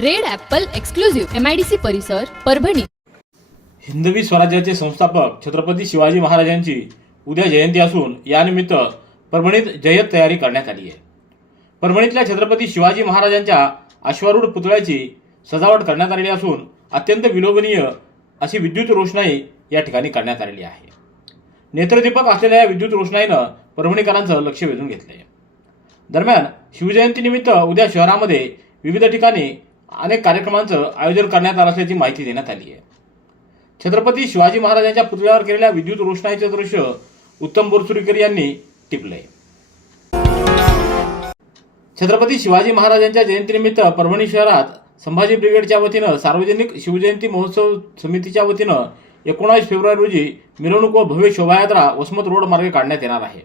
Red apple exclusive MIDC परिसर परभणी. हिंदवी स्वराज्याचे संस्थापक छत्रपती शिवाजी महाराजांची उद्या जयंती असून यानिमित्त परभणीत जय्यत तयारी करण्यात आली आहे. परभणीतल्या छत्रपती शिवाजी महाराजांच्या अश्वारूढ पुतळ्याची सजावट करण्यात आलेली असून अत्यंत विलोभनीय अशी विद्युत रोषणाई या ठिकाणी करण्यात आलेली आहे. नेत्रदीपक असलेल्या या विद्युत रोषणाईनं परभणीकरांचं लक्ष वेधून घेतलंय. दरम्यान शिवजयंतीनिमित्त उद्या शहरामध्ये विविध ठिकाणी अनेक कार्यक्रमांचं आयोजन करण्यात आलं असल्याची माहिती देण्यात आली आहे. छत्रपती शिवाजी महाराजांच्या पुतळ्यावर केलेल्या विद्युत रोषणाईचं दृश्य उत्तम बोरसुरीकर यांनी टिपलंय. छत्रपती शिवाजी महाराजांच्या जयंतीनिमित्त परभणी शहरात संभाजी ब्रिगेडच्या वतीनं सार्वजनिक शिवजयंती महोत्सव समितीच्या वतीनं एकोणावीस फेब्रुवारी रोजी मिरवणूक व भव्य शोभायात्रा वसमत रोड मार्गे काढण्यात येणार आहे.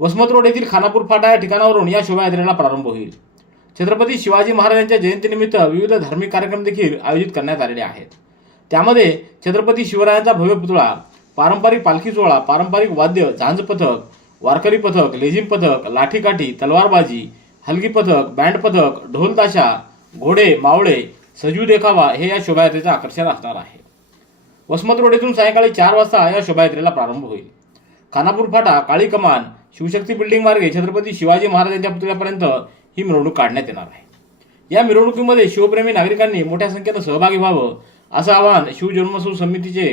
वसमत रोड येथील खानापूर फाटा या ठिकाणावरून या शोभायात्रेला प्रारंभ होईल. छत्रपती शिवाजी महाराजांच्या जयंतीनिमित्त विविध धार्मिक कार्यक्रम देखील आयोजित करण्यात आलेले आहेत. त्यामध्ये छत्रपती शिवरायांचा भव्य पुतळा पारंपरिक पालखी सोहळा पारंपरिक वाद्य झांज पथक वारकरी पथक लेझिम पथक लाठीकाठी तलवारबाजी हलगी पथक बँड पथक ढोलताशा घोडे मावळे सजीव देखावा हे या शोभायात्रेचं आकर्षण असणार आहे. वसमत रोड येथून सायंकाळी चार वाजता या शोभायात्रेला प्रारंभ होईल. खानापूर फाटा काळी कमान शिवशक्ती बिल्डिंग मार्गे छत्रपती शिवाजी महाराजांच्या पुतळ्यापर्यंत ही मिरवणूक काढण्यात येणार आहे. या मिरवणुकीमध्ये शिवप्रेमी नागरिकांनी मोठ्या संख्येनं सहभागी व्हावं असं आवाहन शिवजन्मोत्सव समितीचे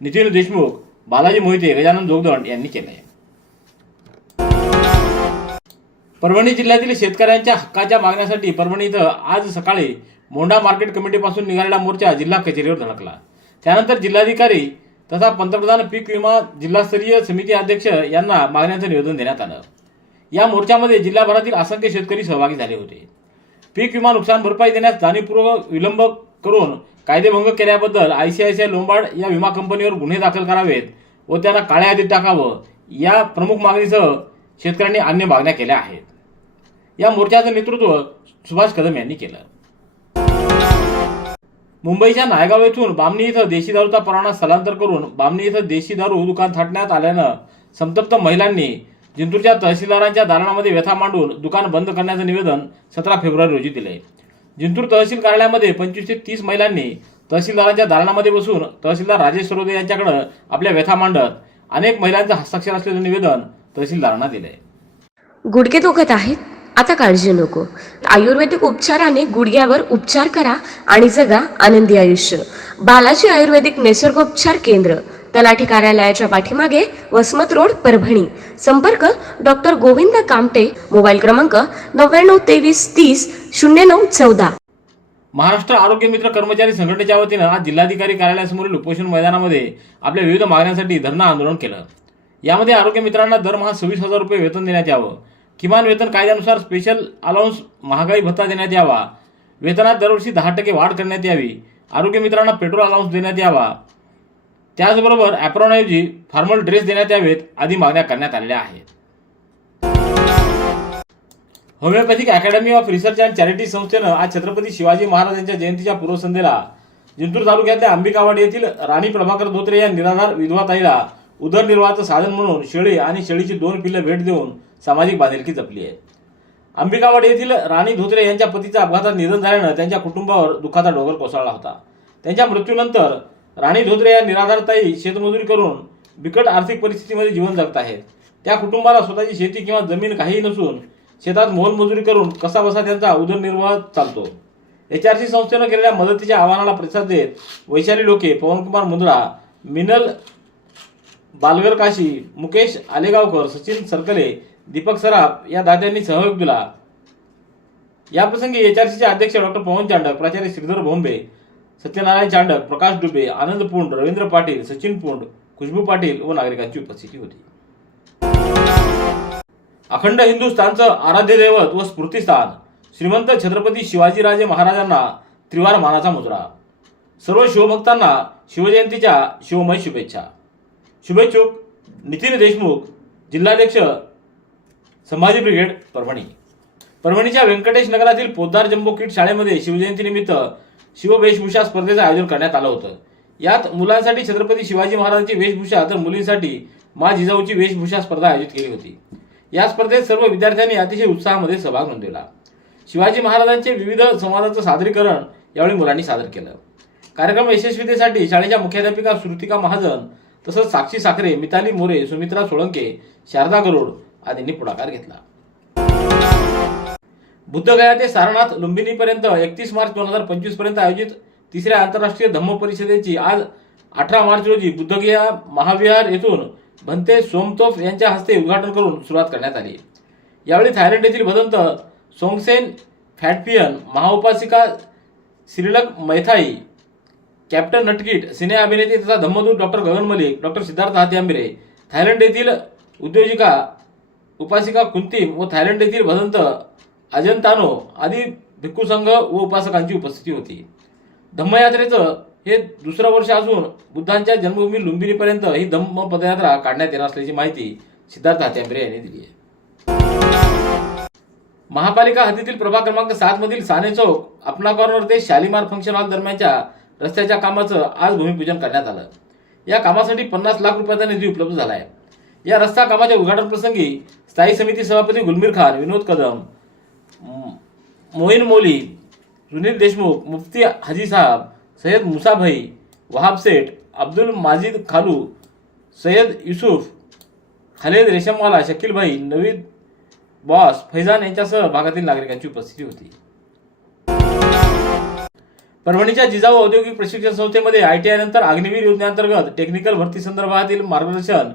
नितीन देशमुख बालाजी मोहिते गजानन जोगदंड यांनी केलं आहे परभणी जिल्ह्यातील शेतकऱ्यांच्या हक्काच्या मागण्यासाठी परभणी इथं आज सकाळी मोंढा मार्केट कमिटीपासून निघालेला मोर्चा जिल्हा कचेरीवर धडकला. त्यानंतर जिल्हाधिकारी तथा पंतप्रधान पीक विमा जिल्हास्तरीय समिती अध्यक्ष यांना मागण्याचं निवेदन देण्यात आलं. या मोर्चामध्ये जिल्हाभरातील असंख्य शेतकरी सहभागी झाले होते. पीक विमा नुकसान भरपाई देण्यास जाणीवपूर्वक विलंब करून कायदेभंग केल्याबद्दल I C I C I Lombard या विमा कंपनीवर गुन्हे दाखल करावेत व त्यांना काळ्या यादीत टाकावं या प्रमुख मागणीसह शेतकऱ्यांनी अन्य मागण्या केल्या आहेत. या मोर्चाचं नेतृत्व सुभाष कदम यांनी केलं. मुंबईच्या नायगाव येथून बामणी इथं देशी दारूचा परवाना स्थलांतर करून बामणी इथं देशी दारू दुकान थाटण्यात आल्यानं संतप्त महिलांनी जिंतूरच्या तहसीलदारांच्या दालनामध्ये व्यथा मांडून दुकान बंद करण्याचं निवेदन सतरा फेब्रुवारी रोजी दिले जिंतूर तहसील कार्यालयामध्ये पंचवीस ते तीस महिलांनी तहसीलदारांच्या दालनामध्ये बसून तहसीलदार राजेश सरोदे यांच्याकडे आपल्या व्यथा मांडत अनेक महिलांचं हस्ताक्षर असलेलं निवेदन तहसीलदारांना दिलंय. गुडघे दुखत आहेत? आता काळजी नको. आयुर्वेदिक उपचाराने गुडघ्यावर उपचार करा आणि जगा आनंदी आयुष्य. बालाजी आयुर्वेदिक निसर्गोपचार केंद्र. तलाठी कार्यालयाच्या पाठीमागे वसमत रोड परभणी. संपर्क डॉक्टर गोविंद कामटे मोबाईल क्रमांक नव्याण्णव तेवीस तीस शून्य नऊ चौदा. महाराष्ट्र आरोग्य मित्र कर्मचारी संघटनेच्या वतीनं आज जिल्हाधिकारी कार्यालयासमोरील उपोषण मैदानामध्ये आपल्या विविध मागण्यांसाठी धरणं आंदोलन केलं. यामध्ये आरोग्य मित्रांना दरमहा सव्वीस हजार रुपये वेतन देण्यात यावं. किमान वेतन कायद्यानुसार स्पेशल अलाउन्स महागाई भत्ता देण्यात यावा. वेतनात दरवर्षी दहा टक्के वाढ करण्यात यावी. आरोग्य मित्रांना पेट्रोल अलाउन्स देण्यात यावा. त्याचबरोबर ॲप्रॉनऐवजी फॉर्मल ड्रेस देण्यात यावेत आदी मागण्या करण्यात आलेल्या आहेत. Homeopathic academy of research and charity संस्थेनं आज छत्रपती शिवाजी महाराजांच्या जयंतीच्या पूर्वसंध्येला जिंतूर तालुक्यातल्या अंबिकावाडी येथील राणी प्रभाकर धोत्रे या निराधार विधवा ताईला उदरनिर्वाहाचं साधन म्हणून शेळी आणि शेळीची दोन पिल्लं भेट देऊन सामाजिक बांधिलकी जपली आहे. अंबिकावाडी येथील राणी धोत्रे यांच्या पतीचा अपघातात निधन झाल्यानं त्यांच्या कुटुंबावर दुःखाचा डोंगर कोसळला होता. त्यांच्या मृत्यूनंतर राणी धोत्रे या निराधारताई शेतमजुरी करून बिकट आर्थिक परिस्थितीमध्ये जीवन जगत आहेत. त्या कुटुंबाला स्वतःची शेती किंवा जमीन काहीही नसून शेतात मोलमजुरी करून कसा बसा त्यांचा उदरनिर्वाह चालतो. एच आर सी संस्थेनं केलेल्या मदतीच्या आव्हानाला प्रतिसाद देत वैशाली लोके पवनकुमार मुंद्रा मिनल बालगर काशी मुकेश आलेगावकर सचिन सरकले दीपक सराफ या दात्यांनी सहयोग दिला. याप्रसंगी एच आर सीचे अध्यक्ष डॉक्टर पवन चांडक प्राचार्य श्रीधर भोंबे सत्यनारायण चांडक प्रकाश डुबे आनंद पुंड रवींद्र पाटील सचिन पुंड खुशबू पाटील व नागरिकांची उपस्थिती होती. अखंड हिंदुस्थानचं आराध्य दैवत व स्फूर्तिस्थान श्रीमंत छत्रपती शिवाजीराजे महाराजांना त्रिवार मानाचा मुजरा सर्व शिवभक्तांना शिवजयंतीच्या शिवमय शुभेच्छा. शुभेच्छुक नितीन देशमुख जिल्हाध्यक्ष संभाजी ब्रिगेड परभणी. परभणीच्या व्यंकटेश नगरातील पोद्दार जम्बो किट शाळेमध्ये शिवजयंतीनिमित्त शिववेशभूषा स्पर्धेचं आयोजन करण्यात आलं होतं. यात मुलांसाठी छत्रपती शिवाजी महाराजांची वेशभूषा तर मुलींसाठी मा जिजाऊची वेशभूषा स्पर्धा आयोजित केली होती. या स्पर्धेत सर्व विद्यार्थ्यांनी अतिशय उत्साहामध्ये सहभाग नोंदवला. शिवाजी महाराजांचे विविध संवादाचं सादरीकरण यावेळी मुलांनी सादर केलं. कार्यक्रम यशस्वीतेसाठी शाळेच्या मुख्याध्यापिका श्रुतिका महाजन तसंच साक्षी साखरे मिताली मोरे सुमित्रा सोळंके शारदा गरुड आदींनी पुढाकार घेतला. बुद्धगया ते सारनाथ लुंबिनीपर्यंत एकतीस मार्च दोन हजार पंचवीसपर्यंत आयोजित तिसऱ्या आंतरराष्ट्रीय धम्म परिषदेची आज अठरा मार्च रोजी बुद्धगया महाविहार येथून भंते सोमतोफ यांच्या हस्ते उद्घाटन करून सुरुवात करण्यात आली. यावेळी थायलंड येथील भदंत सोंगसेन फॅटपियन महाउपासिका श्रीलक मैथाई कॅप्टन नटकीट सिने अभिनेते तथा Dhammaduta doctor Gagan Malik doctor Siddharth Hatyambire Thailand येथील उद्योजिका उपासिका कुंतीम व थायलंड येथील भदंत अजंतानो आदी भिक्खू संघ व उपासकांची उपस्थिती होती. धम्मयात्रेचं हे दुसरं वर्ष असून बुद्धांच्या जन्मभूमी लुंबिनीपर्यंत ही धम्म पदयात्रा काढण्यात येणार असल्याची माहिती सिद्धार्थ हात्यांबरे यांनी दिली आहे. महापालिका हद्दीतील प्रभाग क्रमांक सात मधील साने चौक अपना कॉर्नर ते शालिमार फंक्शन हॉल दरम्यानच्या रस्त्याच्या कामाचं आज भूमिपूजन करण्यात आलं. या कामासाठी पन्नास लाख रुपयाचा निधी उपलब्ध झाला आहे या रस्ता कामाच्या उद्घाटन प्रसंगी स्थायी समिती सभापती गुलमीर खान विनोद कदम मोईन मोली सुनील देशमुख मुफ्ती हाजी साहब सय्यद मुसाभाई वहाब सेठ अब्दुल माजिद खालू सय्यद युसुफ खालेद रेशमवाला शकीलभाई नवीद बॉस फैजान यांच्यासह भागातील नागरिकांची उपस्थिती होती. परभणीच्या जिजाऊ औद्योगिक प्रशिक्षण संस्थेमध्ये आय टी आय नंतर अग्निवीर योजनेअंतर्गत टेक्निकल भरती संदर्भातील मार्गदर्शन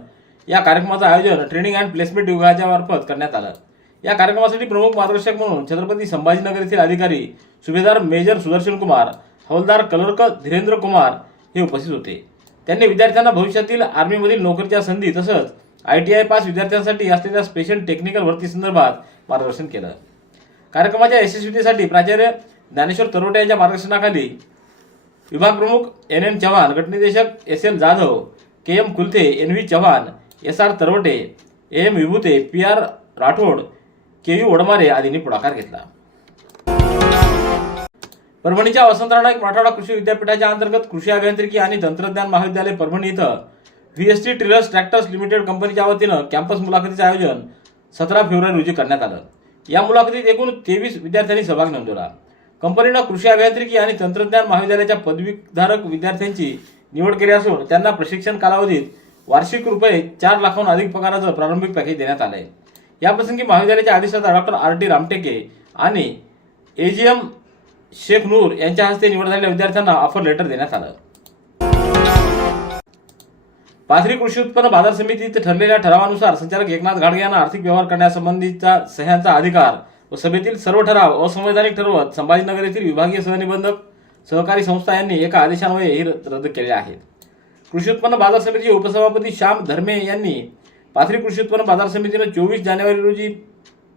या कार्यक्रमाचं आयोजन ट्रेनिंग अँड प्लेसमेंट विभागाच्या मार्फत करण्यात आलं. या कार्यक्रमासाठी प्रमुख मार्गदर्शक म्हणून छत्रपती संभाजीनगर येथील अधिकारी सुभेदार मेजर सुदर्शन कुमार हवलदार कलर्क धीरेंद्र कुमार हे उपस्थित होते. त्यांनी विद्यार्थ्यांना भविष्यातील आर्मीमधील नोकरीच्या संधी तसंच आय टी आय पास विद्यार्थ्यांसाठी असलेल्या स्पेशल टेक्निकल भरती संदर्भात मार्गदर्शन केलं. कार्यक्रमाच्या यशस्वीतेसाठी प्राचार्य ज्ञानेश्वर तरोटे यांच्या मार्गदर्शनाखाली विभाग प्रमुख N N Chavan गटनिदेशक S L Jadhav K M Kulthe N V Chavan S R Tarvate A M Vibhute P R Rathod K U Wadmare आदींनी पुढाकार घेतला. परभणीच्या वसंतराव नाईक मराठवाडा कृषी विद्यापीठाच्या अंतर्गत कृषी अभियांत्रिकी आणि तंत्रज्ञान महाविद्यालय परभणी इथं V S T tillers tractors limited कंपनीच्या वतीनं कॅम्पस मुलाखतीचं आयोजन सतरा फेब्रुवारी रोजी करण्यात आलं. या मुलाखतीत एकूण तेवीस विद्यार्थ्यांनी सहभाग नोंदवला. कंपनीनं कृषी अभियांत्रिकी आणि तंत्रज्ञान महाविद्यालयाच्या पदवीधारक विद्यार्थ्यांची निवड केली असून त्यांना प्रशिक्षण कालावधीत वार्षिक रुपये चार लाखाहून अधिक पगाराचं प्रारंभिक पॅकेज देण्यात आलं आहे याप्रसंगी महाविद्यालयाचे अधिष्ठाता डॉक्टर आर टी रामटेके आणि एजीएम शेख नूर यांच्या हस्ते निवड झालेल्या विद्यार्थ्यांना ऑफर लेटर देण्यात आलं. पाथरी कृषी उत्पन्न बाजार समितीत ठरलेल्या ठरावानुसार संचालक एकनाथ घाडगे यांना आर्थिक व्यवहार करण्यासंबंधीचा सह्यांचा अधिकार व सभेतील सर्व ठराव असंवैधानिक ठरवत संभाजीनगर येथील विभागीय सहनिबंधक सहकारी संस्था यांनी एका आदेशान्वये हे रद्द केले आहेत. कृषी उत्पन्न बाजार समितीचे उपसभापती श्याम धर्मे यांनी पाथरी कृषी उत्पन्न बाजार समितीनं चोवीस जानेवारी रोजी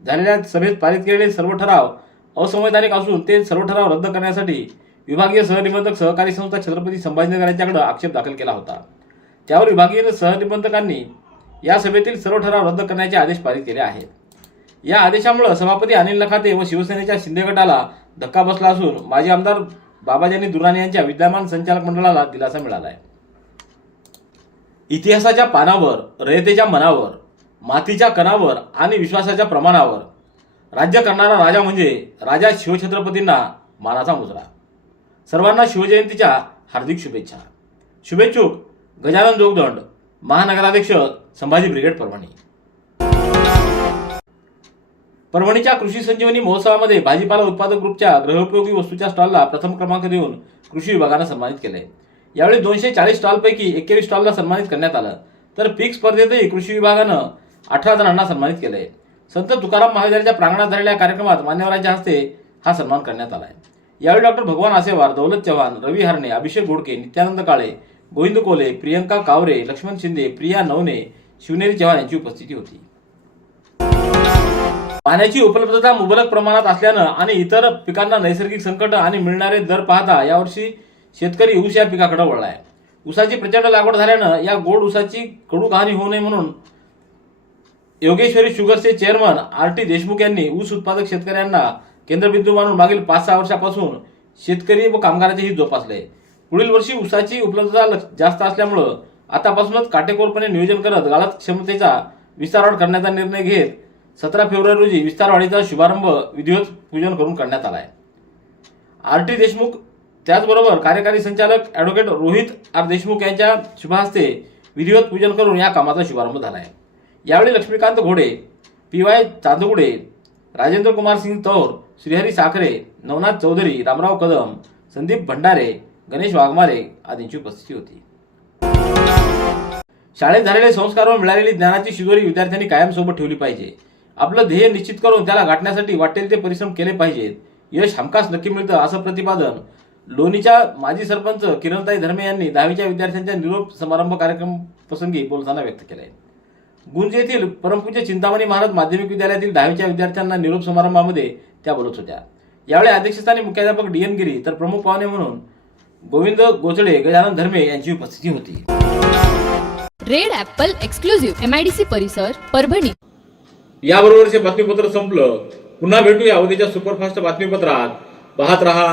झालेल्या सभेत पारित केलेले सर्व ठराव असंवैधानिक असून ते सर्व ठराव रद्द करण्यासाठी विभागीय सहनिबंधक सहकारी संस्था छत्रपती संभाजीनगर यांच्याकडे आक्षेप दाखल केला होता. त्यावर विभागीय सहनिबंधकांनी या सभेतील सर्व ठराव रद्द करण्याचे आदेश पारित केले आहेत. या आदेशामुळे सभापती अनिल नखाते व शिवसेनेच्या शिंदे गटाला धक्का बसला असून माजी आमदार बाबाजानी दुराणे यांच्या विद्यमान संचालक मंडळाला दिलासा मिळाला आहे. इतिहासाच्या पानावर रयतेच्या मनावर मातीच्या कणावर आणि विश्वासाच्या प्रमाणावर. राज्य करणारा राजा म्हणजे राजा शिवछत्रपतींना मानाचा मुजरा. सर्वांना शिवजयंतीच्या हार्दिक शुभेच्छा. शुभेच्छुक गजानन जोगदंड महानगराध्यक्ष संभाजी ब्रिगेड परभणी. परभणीच्या कृषी संजीवनी महोत्सवामध्ये भाजीपाला उत्पादक ग्रुपच्या ग्रहोपयोगी वस्तूच्या स्टॉलला प्रथम क्रमांक देऊन कृषी विभागानं सन्मानित केलंय यावेळी दोनशे चाळीस स्टॉलपैकी एक्केवीस स्टॉलला सन्मानित करण्यात आलं. तर पीक स्पर्धेतही कृषी विभागानं अठरा जणांना सन्मानित केलंय. संत तुकाराम महाविद्यालयाच्या प्रांगणात झालेल्या कार्यक्रमात मान्यवरांच्या हस्ते हा सन्मान करण्यात आलाय. यावेळी डॉक्टर भगवान आसेवार दौलत चव्हाण रवी हरणे अभिषेक घोडके नित्यानंद काळे गोविंद कोले प्रियंका कावरे लक्ष्मण शिंदे प्रिया नवने शिवनेरी चव्हाण यांची उपस्थिती होती. पाण्याची उपलब्धता मुबलक प्रमाणात असल्यानं आणि इतर पिकांना नैसर्गिक संकट आणि मिळणारे दर पाहता यावर्षी शेतकरी ऊस या पिकाकडे वळलाय. ऊसाची प्रचंड लागवड झाल्यानं या गोड ऊसाची कडू कहाणी होऊ नये म्हणून योगेश्वरी शुगर्सचे चेअरमन आर टी देशमुख यांनी ऊस उत्पादक शेतकऱ्यांना केंद्रबिंदू मानून मागील पाच सहा वर्षापासून शेतकरी व कामगारांचे हित जोपासले. पुढील वर्षी ऊसाची उपलब्धता जास्त असल्यामुळं आतापासूनच काटेकोरपणे नियोजन करत गाळात क्षमतेचा विस्तारवाढ करण्याचा निर्णय घेत सतरा फेब्रुवारी रोजी विस्तारवाढीचा शुभारंभ विधिवत पूजन करून करण्यात आला आहे आर टी देशमुख त्याचबरोबर कार्यकारी संचालक ॲडव्होकेट रोहित आर देशमुख यांच्या शुभहस्ते विधिवत पूजन करून या कामाचा शुभारंभ झाला आहे यावेळी लक्ष्मीकांत घोडे पी वाय चांदगुडे राजेंद्र कुमार सिंग तौर श्रीहरी साखरे नवनाथ चौधरी रामराव कदम संदीप भंडारे गणेश वाघमारे आदींची उपस्थिती होती. शाळेत झालेले संस्कार व मिळालेली ज्ञानाची शिजोरी विद्यार्थ्यांनी कायम सोबत ठेवली पाहिजे. आपलं ध्येय निश्चित करून त्याला गाठण्यासाठी वाटेल ते परिश्रम केले पाहिजेत. यश हमखास नक्की मिळतं असं प्रतिपादन लोणीच्या माजी सरपंच किरणताई धर्मे यांनी दहावीच्या विद्यार्थ्यांच्या निरोप समारंभ कार्यक्रम प्रसंगी बोलताना व्यक्त केलं आहे गुंज येथील परमपूज्य चिंतामणी महाराज माध्यमिक विद्यालयातील दहावीच्या विद्यार्थ्यांना निरोप समारंभामध्ये त्या बोलत होत्या. यावेळी अध्यक्षस्थानी मुख्याध्यापक डी एन गिरी तर प्रमुख पाहुणे म्हणून गोविंद गोचडे गजानन धर्मे यांची उपस्थिती होती. Red apple exclusive M I D C परिसर परभणी. याबरोबरचे बातमीपत्र संपलं. पुन्हा भेटूया उद्याच्या सुपरफास्ट बातमीपत्रात. पाहत रहा